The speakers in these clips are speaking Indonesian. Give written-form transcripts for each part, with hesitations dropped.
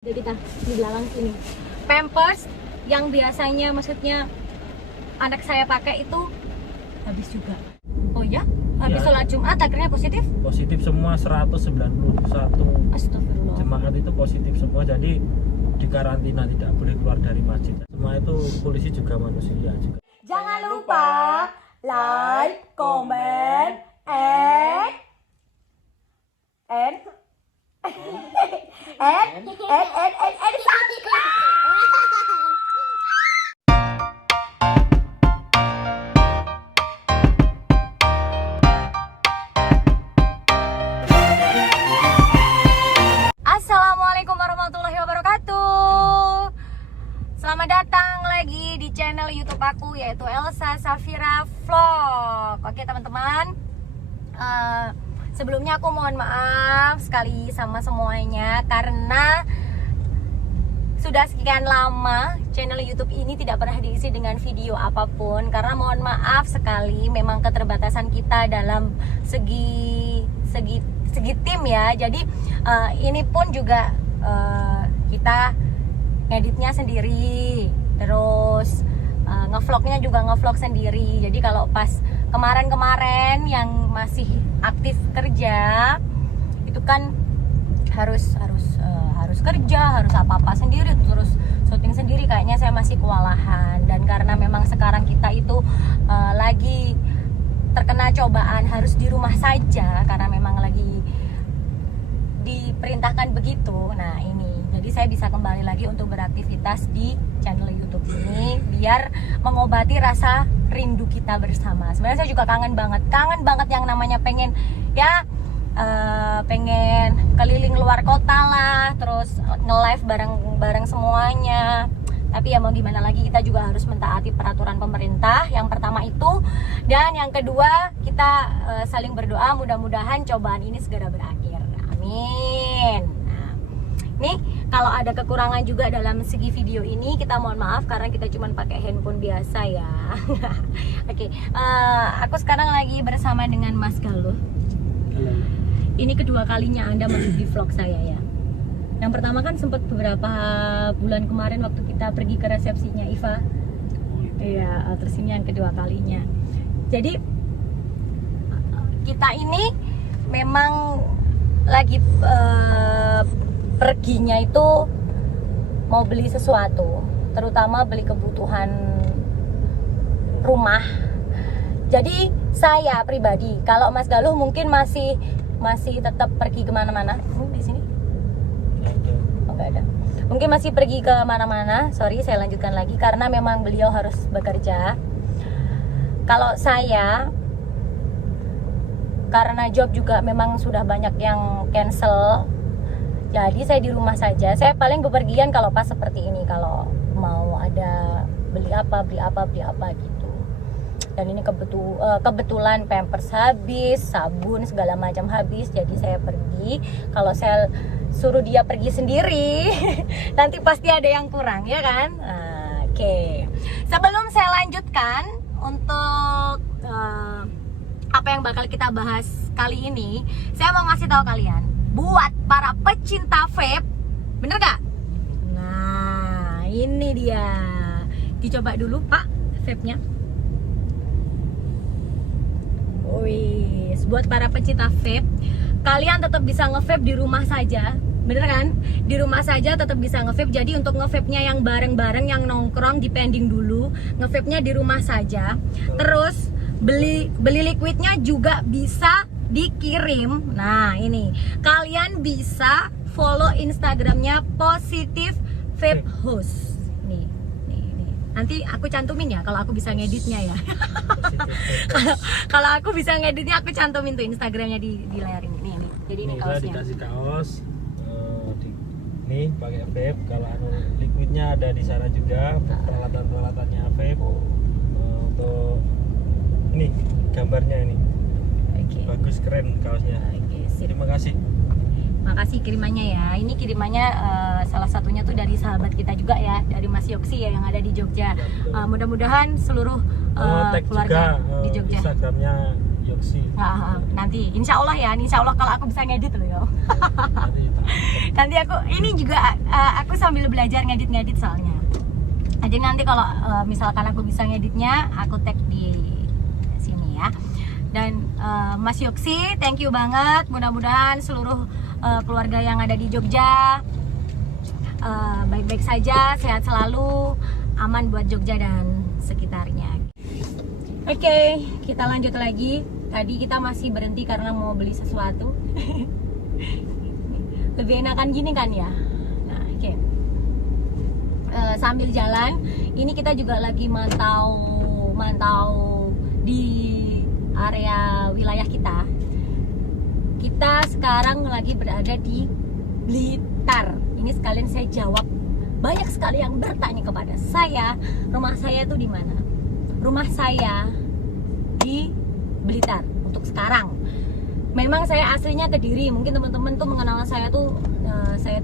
Jadi kita di belakang sini. Pampers yang biasanya maksudnya anak saya pakai itu habis juga. Oh ya? Habis sholat Jumat akhirnya positif? Positif semua 191 Astagfirullah. jemaat itu positif semua, jadi dikarantina, tidak boleh keluar dari masjid. Semua itu polisi juga manusia juga. Jangan lupa like, comment, and subscribe. Assalamualaikum warahmatullahi wabarakatuh. Selamat datang lagi di channel YouTube aku, yaitu Elsa Safira Vlog. Oke teman-teman, sebelumnya aku mohon maaf sekali sama semuanya karena sudah sekian lama channel YouTube ini tidak pernah diisi dengan video apapun. Karena mohon maaf sekali, memang keterbatasan kita dalam segi tim ya. Jadi ini pun juga kita ngeditnya sendiri, terus ngevlognya juga ngevlog sendiri. Jadi kalau pas kemarin yang masih aktif kerja itu kan harus kerja, harus apa sendiri, terus syuting sendiri, kayaknya saya masih kewalahan. Dan karena memang sekarang kita itu lagi terkena cobaan harus di rumah saja karena memang lagi diperintahkan begitu. Nah ini, jadi saya bisa kembali lagi untuk beraktivitas di channel YouTube ini biar mengobati rasa rindu kita bersama. Sebenarnya saya juga kangen banget yang namanya pengen keliling luar kota lah, terus nge-live bareng semuanya. Tapi ya mau gimana lagi, kita juga harus mentaati peraturan pemerintah. Yang pertama itu, dan yang kedua kita saling berdoa mudah-mudahan cobaan ini segera berakhir. Amin. Nah, nih kalau ada kekurangan juga dalam segi video ini, kita mohon maaf karena kita cuma pakai handphone biasa ya. Oke, aku sekarang lagi bersama dengan Mas Galuh. Halo. Ini kedua kalinya Anda masuk di vlog saya ya. Yang pertama kan sempat beberapa bulan kemarin waktu kita pergi ke resepsinya Iva. Iya, terus ini yang kedua kalinya. Jadi kita ini memang lagi perginya itu mau beli sesuatu, terutama beli kebutuhan rumah. Jadi saya pribadi, kalau Mas Galuh mungkin masih tetap pergi kemana-mana. Di sini? Oh, nggak ada. Mungkin masih pergi ke mana-mana. Sorry, saya lanjutkan lagi karena memang beliau harus bekerja. Kalau saya, karena job juga memang sudah banyak yang cancel, jadi saya di rumah saja. Saya paling bepergian kalau pas seperti ini, kalau mau ada beli apa gitu. Dan ini kebetulan Pampers habis, sabun segala macam habis, jadi saya pergi. Kalau saya suruh dia pergi sendiri nanti pasti ada yang kurang ya kan. Oke. Sebelum saya lanjutkan untuk apa yang bakal kita bahas kali ini, saya mau ngasih tahu kalian, buat para pecinta vape, bener gak? Nah ini dia, dicoba dulu Pak vape-nya. Wih, buat para pecinta vape, kalian tetap bisa nge-vape di rumah saja, bener kan? Di rumah saja tetap bisa nge-vape. Jadi untuk nge-vape-nya yang bareng-bareng, yang nongkrong, dipending dulu, nge-vape-nya di rumah saja. Terus beli liquidnya juga bisa dikirim. Nah ini, kalian bisa follow Instagramnya Positive Vape House. Nih. Nanti aku cantumin ya kalau aku bisa ngeditnya ya. Kalau aku bisa ngeditnya, aku cantumin tuh Instagramnya di layar ini. Nih. Jadi ini kaosnya. Dikasih kaos. Nih pakai vape. Kalau liquidnya ada di sana juga. Peralatan-peralatannya vape. Untuk ini gambarnya ini. Okay. Bagus, keren kaosnya. Terima kasih. Makasih kirimannya ya. Ini kirimannya salah satunya tuh dari sahabat kita juga ya, dari Mas Yoksi ya yang ada di Jogja. Mudah-mudahan seluruh Tag keluarga juga, di Jogja. Instagramnya Yoksi. Nanti insya Allah ya, insya Allah kalau aku bisa ngedit loh ya. Nanti kita Nanti aku ini juga aku sambil belajar ngedit soalnya. Jadi nanti kalau misalkan aku bisa ngeditnya, aku tag di sini ya. Dan Mas Yoksi, thank you banget. Mudah-mudahan seluruh keluarga yang ada di Jogja baik-baik saja, sehat selalu, aman buat Jogja dan sekitarnya. Oke, kita lanjut lagi. Tadi kita masih berhenti karena mau beli sesuatu. Lebih enakan gini kan ya. Nah, oke. Sambil jalan, ini kita juga lagi mantau di area wilayah kita. Kita sekarang lagi berada di Blitar. Ini sekalian saya jawab. Banyak sekali yang bertanya kepada saya, rumah saya itu di mana? Rumah saya di Blitar untuk sekarang. Memang saya aslinya Kediri. Mungkin teman-teman tuh mengenal saya tuh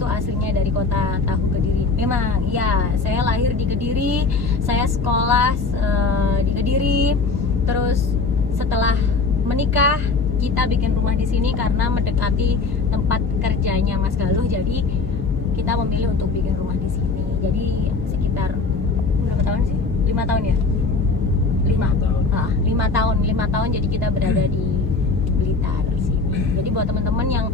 aslinya dari kota Tahu Kediri. Memang ya, saya lahir di Kediri, saya sekolah di Kediri. Terus setelah menikah kita bikin rumah di sini karena mendekati tempat kerjanya Mas Galuh. Jadi kita memilih untuk bikin rumah di sini. Jadi sekitar berapa tahun sih? 5 tahun ya? 5 tahun jadi kita berada di Blitar sini. Jadi buat teman-teman yang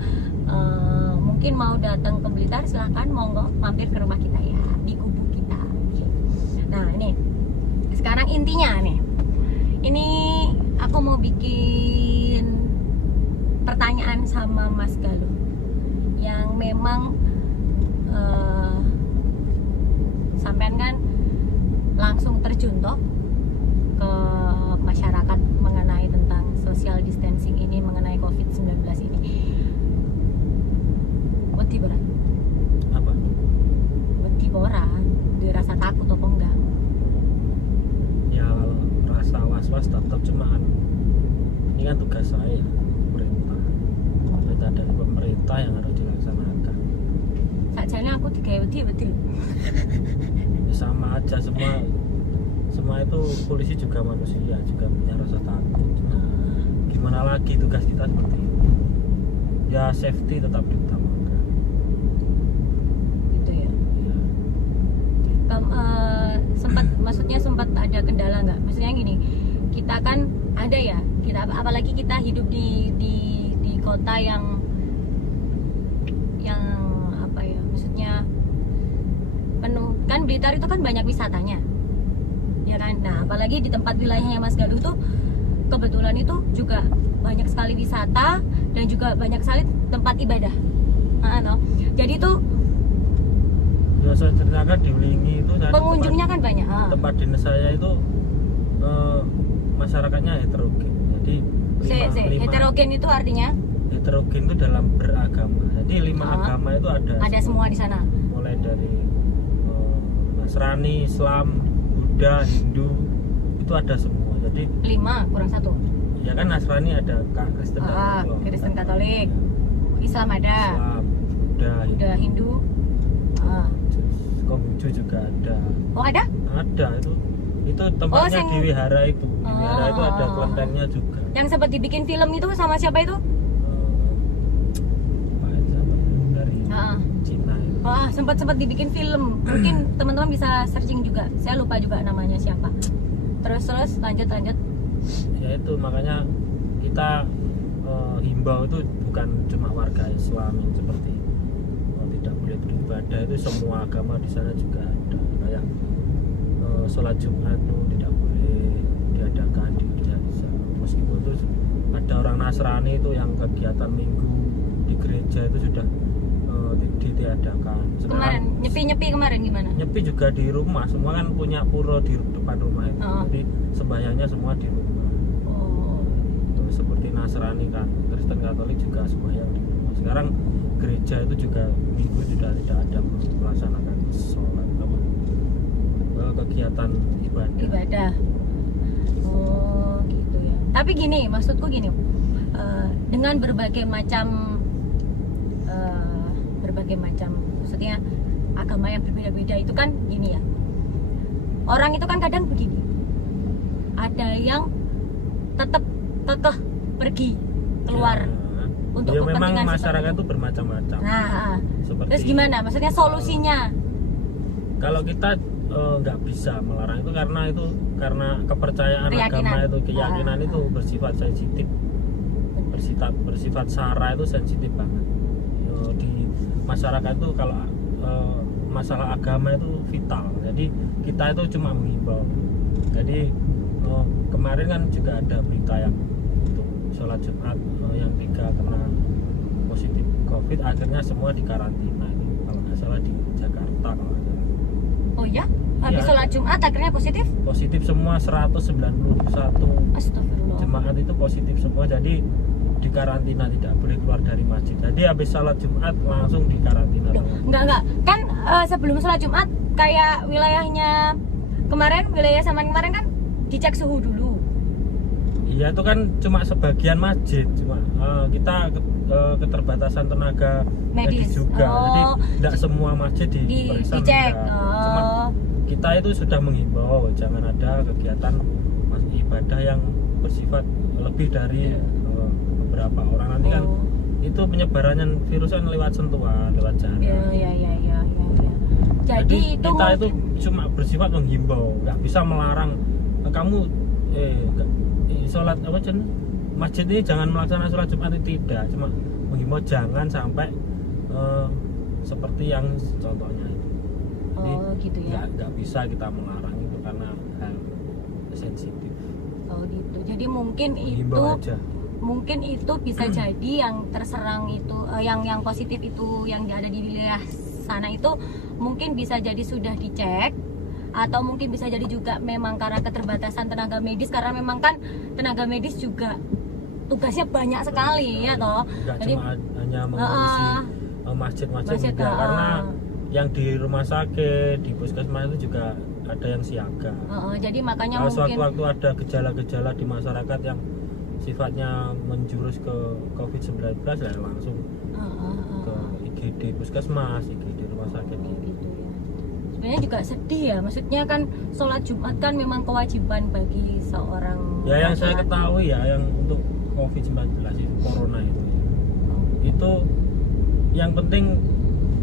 mungkin mau datang ke Blitar, silahkan monggo mampir ke rumah kita ya, di kubu kita. Nah ini sekarang intinya nih, ini aku mau bikin pertanyaan sama Mas Galuh yang memang sampean kan langsung terjun toh ke masyarakat mengenai tentang social distancing ini, mengenai COVID-19 ini. Wedi berat. apa? Wedi ora, dirasa takut apa enggak? Ya rasa was-was tetap, cuma ini kan tugas saya, perintah dari pemerintah yang harus dilaksanakan. Sakjane aku digawe wedi lho. Ya sama aja, semua itu polisi juga manusia, juga punya rasa takut. Cuma gimana lagi, tugas kita seperti itu. Ya safety tetap diutamakan. Gitu ya. Ya. Sempat ada kendala nggak? Maksudnya gini, kita kan ada ya, kita apalagi kita hidup di kota yang apa ya, maksudnya penuh kan. Blitar itu kan banyak wisatanya ya kan. Nah apalagi di tempat wilayahnya Mas Galuh tuh kebetulan itu juga banyak sekali wisata dan juga banyak sekali tempat ibadah. Jadi tuh Ya saya ceritakan di Wlingi itu pengunjungnya kan banyak. Tempat dinas saya itu masyarakatnya heterogen. Jadi lima heterogen itu artinya heterogen itu dalam beragama. Jadi 5 agama itu ada semua di sana. Mulai dari Nasrani, Islam, Buddha, Hindu, itu ada semua. Jadi 5 kurang 1. ya kan Nasrani ada, Kristen Kristen Katolik, Islam ada, Islam, Buddha, Hindu. Konghucu juga ada. Oh ada? Ada itu tempatnya di wihara itu. Di wihara itu ada kontennya juga. Yang sempat dibikin film itu sama siapa itu? Dari Cina itu. Sempat dibikin film. Mungkin teman-teman bisa searching juga. Saya lupa juga namanya siapa. Terus lanjut. Ya itu makanya kita himbau itu bukan cuma warga Islam yang seperti tidak boleh beribadah, itu semua agama di sana juga ada. Kayak sholat Jumat itu tidak boleh diadakan di gereja. Meskipun itu ada orang Nasrani itu yang kegiatan minggu di gereja itu sudah ditiadakan. Kemarin nyepi kemarin gimana? Nyepi juga di rumah, semua kan punya pura di depan rumah itu. Jadi sembahyangnya semua di rumah. Terus seperti Nasrani kan, Kristen Katolik juga sembahyang di rumah. Sekarang gereja itu juga minggu sudah tidak ada melaksanakan sholat kegiatan ibadah. Gitu ya. Tapi gini, maksudku gini, dengan berbagai macam maksudnya agama yang berbeda-beda itu kan gini ya, orang itu kan kadang begini, ada yang tetap kekeh pergi keluar Ya, untuk ya memang kepentingan masyarakat seperti itu bermacam-macam. Nah, Seperti terus gimana? Maksudnya solusinya? kalau kita nggak bisa melarang itu karena kepercayaan Keyakinan. agama itu, keyakinan Ah, itu bersifat sensitif, bersifat sara itu sensitif banget. Di masyarakat itu kalau masalah agama itu vital, jadi kita itu cuma menghimbau. Jadi kemarin kan juga ada berita yang untuk sholat Jumat yang 3 kena positif COVID, akhirnya semua dikarantina. Itu kalau nggak salah di Jakarta kalau nggak salah. Oh ya? Habis Iya. sholat Jumat akhirnya positif? Positif semua 191 Astagfirullah. jemaat itu positif semua, jadi dikarantina, tidak boleh keluar dari masjid. Jadi habis sholat Jumat langsung dikarantina. Loh, enggak. Kan sebelum sholat Jumat kayak wilayahnya kemarin, wilayah Saman kemarin kan dicek suhu dulu. Iya, itu kan cuma sebagian masjid, cuma kita keterbatasan tenaga medis juga. Oh, Jadi tidak semua masjid diperiksa. dicek. enggak. Cuma kita itu sudah menghimbau jangan ada kegiatan ibadah yang bersifat lebih dari beberapa orang. Nanti kan Oh. itu penyebarannya virus kan lewat sentuhan, lewat jarak. Ya. Jadi itu kita itu mungkin- cuma bersifat menghimbau, nggak bisa melarang kamu sholat apa masjid ini jangan melaksanakan sholat Jumat, itu tidak, cuma menghimbau jangan sampai seperti yang contohnya itu. Jadi Oh gitu ya. nggak bisa kita melarang itu karena hal sensitif. Oh gitu. Jadi mungkin Menghimbau itu aja. mungkin itu bisa jadi yang terserang itu yang positif itu yang ada di wilayah sana itu mungkin bisa jadi sudah dicek, atau mungkin bisa jadi juga memang karena keterbatasan tenaga medis, karena memang kan tenaga medis juga tugasnya banyak sekali ya toh. Nggak Jadi cuma hanya mengurusi masjid-masjid, masjid, enggak, karena yang di rumah sakit, di puskesmas itu juga ada yang siaga. jadi makanya Kalau mungkin sewaktu-waktu ada gejala-gejala di masyarakat yang sifatnya menjurus ke COVID-19 ya langsung ke IGD puskesmas, IGD rumah sakit Oh, gitu. gitu ya. Sebenarnya juga sedih ya, maksudnya kan sholat Jumat kan memang kewajiban bagi seorang Ya yang saya laki-laki. ketahui ya yang untuk COVID-19 itu corona itu yang penting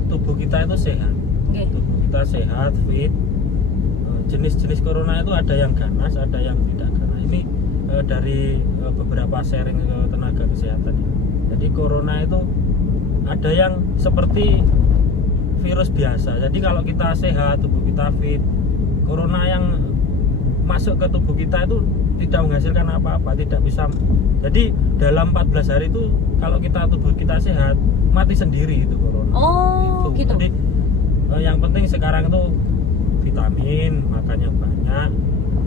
tubuh kita itu sehat. Oke. Tubuh kita sehat, fit. Jenis-jenis corona itu ada yang ganas, ada yang tidak ganas. Ini dari beberapa sharing ke tenaga kesehatan ya. Jadi corona itu ada yang seperti virus biasa. Jadi kalau kita sehat, tubuh kita fit, corona yang masuk ke tubuh kita itu tidak menghasilkan apa-apa, tidak bisa. Jadi dalam 14 hari itu kalau tubuh kita sehat, mati sendiri itu corona. Oh gitu. Jadi yang penting sekarang itu vitamin, makan yang banyak,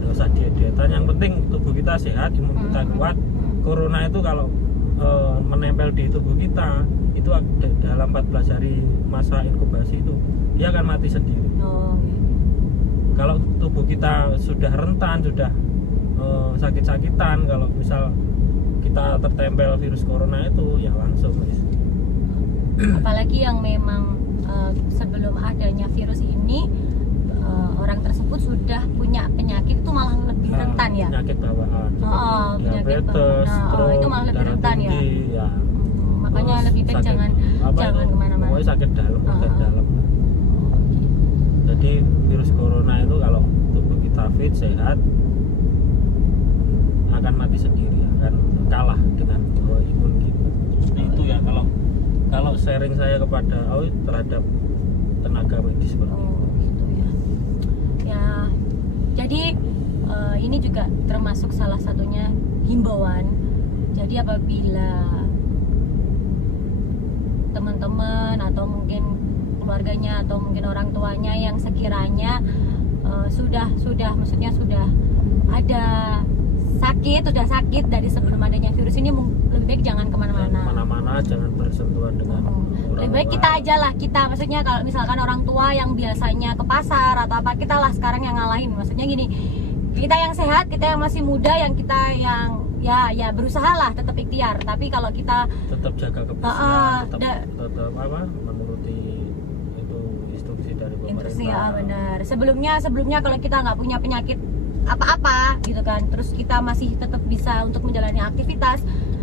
nggak usah diet-dietan. Yang penting tubuh kita sehat, imun kita kuat. Corona itu kalau menempel di tubuh kita itu dalam 14 hari masa inkubasi itu dia akan mati sendiri. Oh, Kalau tubuh kita sudah rentan, sudah sakit-sakitan, kalau misal kita tertempel virus corona itu ya langsung. apalagi yang memang sebelum adanya virus ini orang tersebut sudah punya penyakit itu malah lebih rentan ya. Penyakit bawaan, Penyakit diabetes, bawaan. stroke, Itu malah lebih darah rentan ya. tinggi, ya. Makanya Terus lebih baik sakit- jangan kemana-mana. Pokoknya sakit dalam, organ Ah. dalam. Jadi virus corona itu kalau tubuh kita fit, sehat, akan mati sendiri, akan kalah dengan imun kita. Seperti itu ya kalau sharing saya kepada terhadap tenaga medis seperti itu. Oh gitu ya. Ya, jadi ini juga termasuk salah satunya himbauan. Jadi apabila teman-teman atau mungkin keluarganya atau mungkin orang tuanya yang sekiranya sudah maksudnya sudah ada sudah sakit dari sebelum adanya virus ini, lebih baik jangan kemana-mana. Kemana-mana, jangan bersentuhan dengan orang Lebih baik kita lain. aja lah, kita maksudnya kalau misalkan orang tua yang biasanya ke pasar atau apa, kita lah sekarang yang ngalahin. Maksudnya gini, kita yang sehat, kita yang masih muda, yang kita yang ya berusaha lah tetap ikhtiar. Tapi kalau kita tetap jaga kebersihan, da- tetap menuruti itu instruksi dari pemerintah. instruksi ya benar. Sebelumnya kalau kita nggak punya penyakit apa-apa gitu kan, terus kita masih tetap bisa untuk menjalani aktivitas,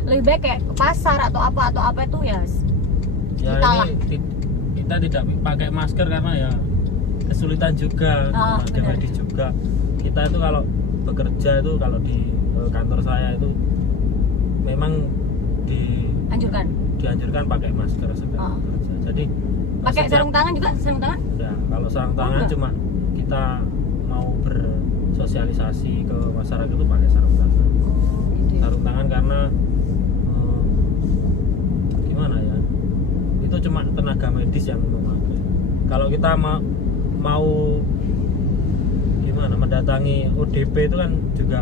lebih baik kayak ke pasar atau apa itu ya Ya Entahlah. ini kita tidak pakai masker karena ya kesulitan juga, tenaga benar. medis juga. Kita itu kalau bekerja itu kalau di kantor saya itu memang dianjurkan pakai masker sekarang kerja. Jadi pakai setiap- sarung tangan juga, sarung tangan? Ya, kalau sarung tangan enggak. cuma kita mau bersosialisasi ke masyarakat itu pakai sarung tangan. Gitu ya. Sarung tangan karena gimana ya? Itu cuma tenaga medis yang memakai. Kalau kita mau gimana mendatangi ODP itu kan juga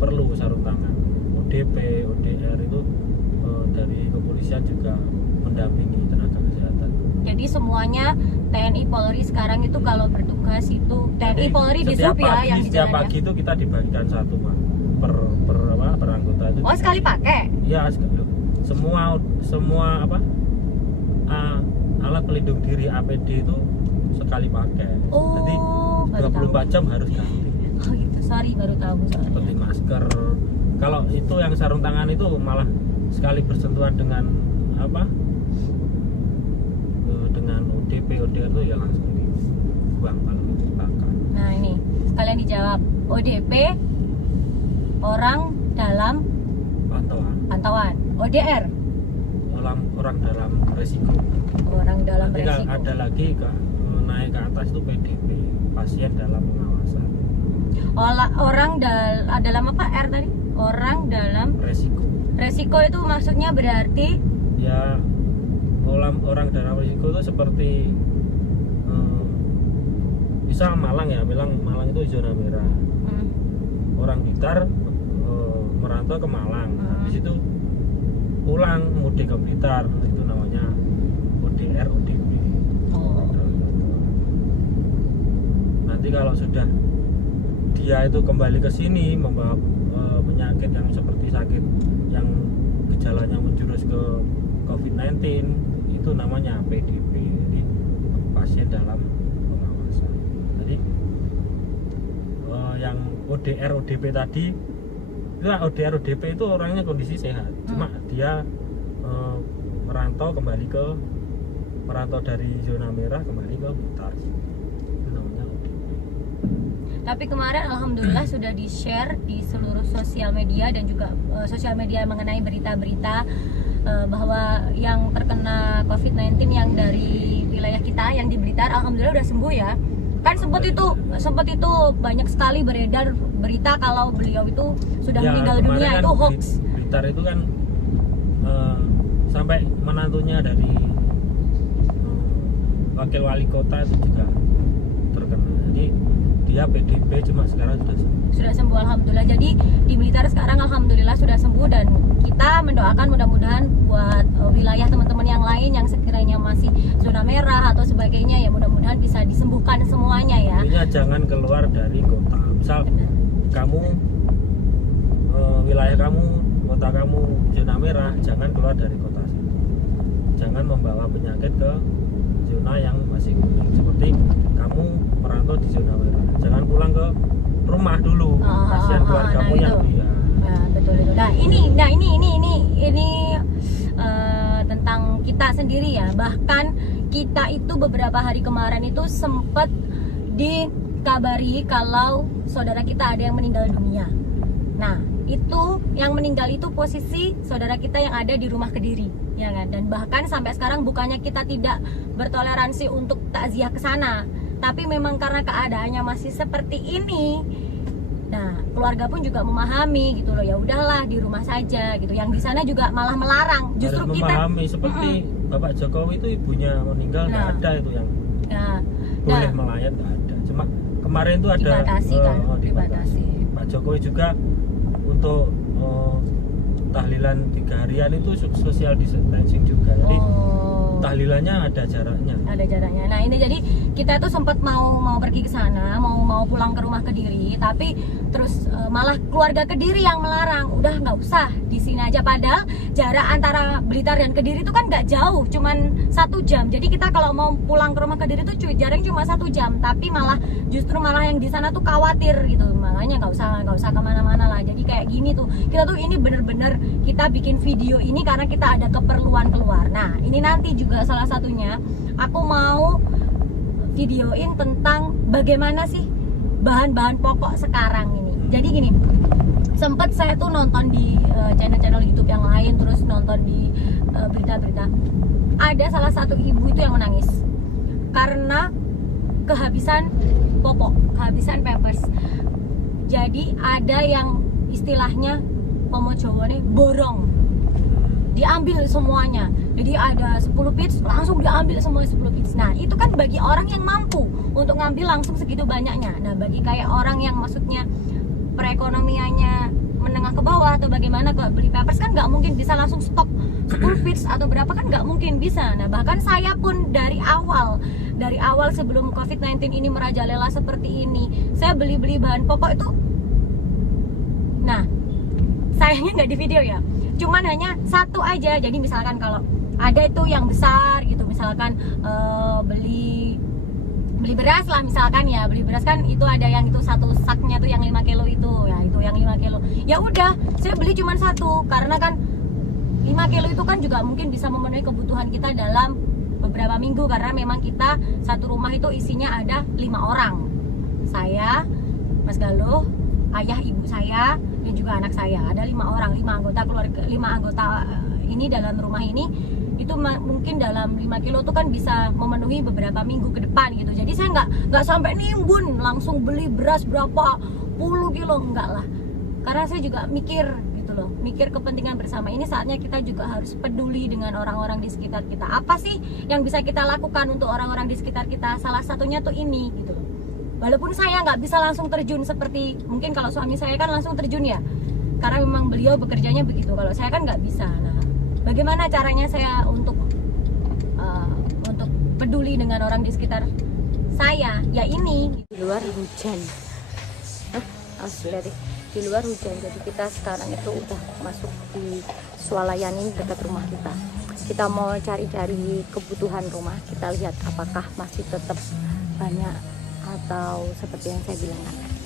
perlu sarung tangan. ODP, ODR itu dari kepolisian juga mendampingi tenaga kesehatan. Jadi semuanya TNI Polri sekarang itu kalau bertugas itu TNI Jadi, Polri di setiap sub ya pagi, yang di setiap jalan pagi ya. itu kita dibagikan satu Pak, per anggota itu. Oh sekali pakai? Iya, semua apa alat pelindung diri APD itu sekali pakai. Oh, Jadi baru 24 jam harus ganti. Oh gitu, sorry baru tahu Seperti soalnya. masker. Kalau itu yang sarung tangan itu malah sekali bersentuhan dengan apa? Dengan ODP, ODR itu ya langsung dibuang kalau dibakar. Nah ini sekalian dijawab. ODP orang dalam pantauan. ODR Orang dalam resiko. orang dalam Nanti resiko. ada lagi naik ke atas itu PDP, pasien dalam pengawasan. Orang dalam apa R tadi? Orang dalam Resiko. resiko itu maksudnya berarti Ya orang dalam resiko itu seperti misal Malang ya, Malang itu zona merah. Orang Blitar merantau ke Malang, habis itu pulang mudik ke Blitar, itu namanya ODR, ODP. Nanti kalau sudah dia itu kembali ke sini membawa penyakit yang seperti sakit yang gejalanya menjurus ke COVID-19, itu namanya PDP, jadi pasien dalam pengawasan. Jadi yang ODR, ODP tadi itu ODR, ODP itu orangnya kondisi sehat, cuma dia merantau dari zona merah kembali ke Blitar, itu namanya ODP. tapi kemarin alhamdulillah sudah di-share di seluruh sosial media dan juga sosial media mengenai berita-berita bahwa yang terkena COVID-19 yang dari wilayah kita yang di Blitar alhamdulillah udah sembuh ya. Kan sempat itu banyak sekali beredar berita kalau beliau itu sudah Ya, meninggal kemarin dunia, kan itu hoax. Blitar itu kan sampai menantunya dari wakil wali kota itu juga terkena. Jadi dia PDP cuma sekarang Sudah sembuh alhamdulillah. Jadi di Blitar sekarang alhamdulillah sudah sembuh dan kita mendoakan mudah-mudahan buat wilayah teman-teman yang lain yang sekiranya masih zona merah atau sebagainya ya mudah-mudahan bisa disembuhkan semuanya ya. Intinya jangan keluar dari kota. Misal kamu wilayah kamu, kota kamu zona merah, jangan keluar dari kota situ. Jangan membawa penyakit ke zona yang masih kuning. Seperti kamu merantau di zona merah, jangan pulang ke rumah dulu. Kasihan keluargamu yang dia. Nah, betul itu. Nah, ini tentang kita sendiri ya. Bahkan kita itu beberapa hari kemarin itu sempat dikabari kalau saudara kita ada yang meninggal dunia. Nah, itu yang meninggal itu posisi saudara kita yang ada di rumah Kediri, ya kan? Dan bahkan sampai sekarang bukannya kita tidak bertoleransi untuk takziah ke sana, tapi memang karena keadaannya masih seperti ini. Nah, keluarga pun juga memahami gitu loh. Ya udahlah di rumah saja gitu. Yang di sana juga malah melarang. Justru Harus kita memahami seperti Bapak Jokowi itu ibunya meninggal nggak Nah. ada itu yang ya, boleh melayat, nggak ada. Cuma kemarin itu ada dibatasi kan, dibatasi. Pak Jokowi juga untuk tahlilan 3 harian itu social distancing juga. Jadi tahlilannya ada jaraknya. Ada jaraknya. Nah ini jadi kita tuh sempat mau pergi ke sana, mau pulang ke rumah Kediri, tapi terus malah keluarga Kediri yang melarang. Udah nggak usah di sini aja. Padahal jarak antara Blitar dan Kediri itu kan nggak jauh, cuman 1 jam. Jadi kita kalau mau pulang ke rumah Kediri tuh jaraknya cuma 1 jam, tapi justru malah yang di sana tuh khawatir gitu. Makanya nggak usah kemana-mana lah. Jadi kayak gini tuh, kita tuh ini bener-bener kita bikin video ini karena kita ada keperluan keluar. Nah ini nanti juga salah satunya aku mau videoin tentang bagaimana sih bahan-bahan pokok sekarang ini. Jadi gini, sempet saya tuh nonton di channel-channel YouTube yang lain, terus nonton di berita-berita. Ada salah satu ibu itu yang menangis karena kehabisan popok, kehabisan Pampers. Jadi ada yang istilahnya pomo Jawa nih borong, diambil semuanya. Jadi ada 10 pits, langsung diambil semua 10 pits. Nah itu kan bagi orang yang mampu untuk ngambil langsung segitu banyaknya. Nah bagi kayak orang yang maksudnya perekonomiannya menengah ke bawah atau bagaimana, kalau beli Pampers kan nggak mungkin bisa langsung stok 10 pits atau berapa, kan nggak mungkin bisa. Nah bahkan saya pun dari awal sebelum COVID-19 ini merajalela seperti ini, saya beli bahan pokok itu, nah sayangnya nggak di video ya, cuman hanya satu aja. Jadi misalkan kalau ada itu yang besar gitu, misalkan beli beras lah misalkan ya, beli beras kan itu ada yang itu satu saknya tuh yang 5 kilo itu yang 5 kilo. Ya udah, saya beli cuma satu karena kan 5 kilo itu kan juga mungkin bisa memenuhi kebutuhan kita dalam beberapa minggu, karena memang kita satu rumah itu isinya ada 5 orang. Saya, Mas Galuh, ayah ibu saya, dan juga anak saya. Ada 5 orang, 5 anggota keluarga, 5 anggota ini dalam rumah ini. Itu mungkin dalam 5 kilo itu kan bisa memenuhi beberapa minggu ke depan gitu. Jadi saya nggak sampai nimbun langsung beli beras berapa puluh kilo, enggak lah. Karena saya juga mikir gitu loh, mikir kepentingan bersama. Ini saatnya kita juga harus peduli dengan orang-orang di sekitar kita. Apa sih yang bisa kita lakukan untuk orang-orang di sekitar kita? Salah satunya tuh ini gitu loh. Walaupun saya nggak bisa langsung terjun seperti mungkin kalau suami saya kan langsung terjun ya, karena memang beliau bekerjanya begitu. Kalau saya kan nggak bisa. Nah, bagaimana caranya saya untuk peduli dengan orang di sekitar saya? Ya ini, di luar hujan. Di luar hujan. Jadi kita sekarang itu udah masuk di swalayan ini dekat rumah kita. Kita mau cari-cari kebutuhan rumah. Kita lihat apakah masih tetap banyak atau seperti yang saya bilang tadi.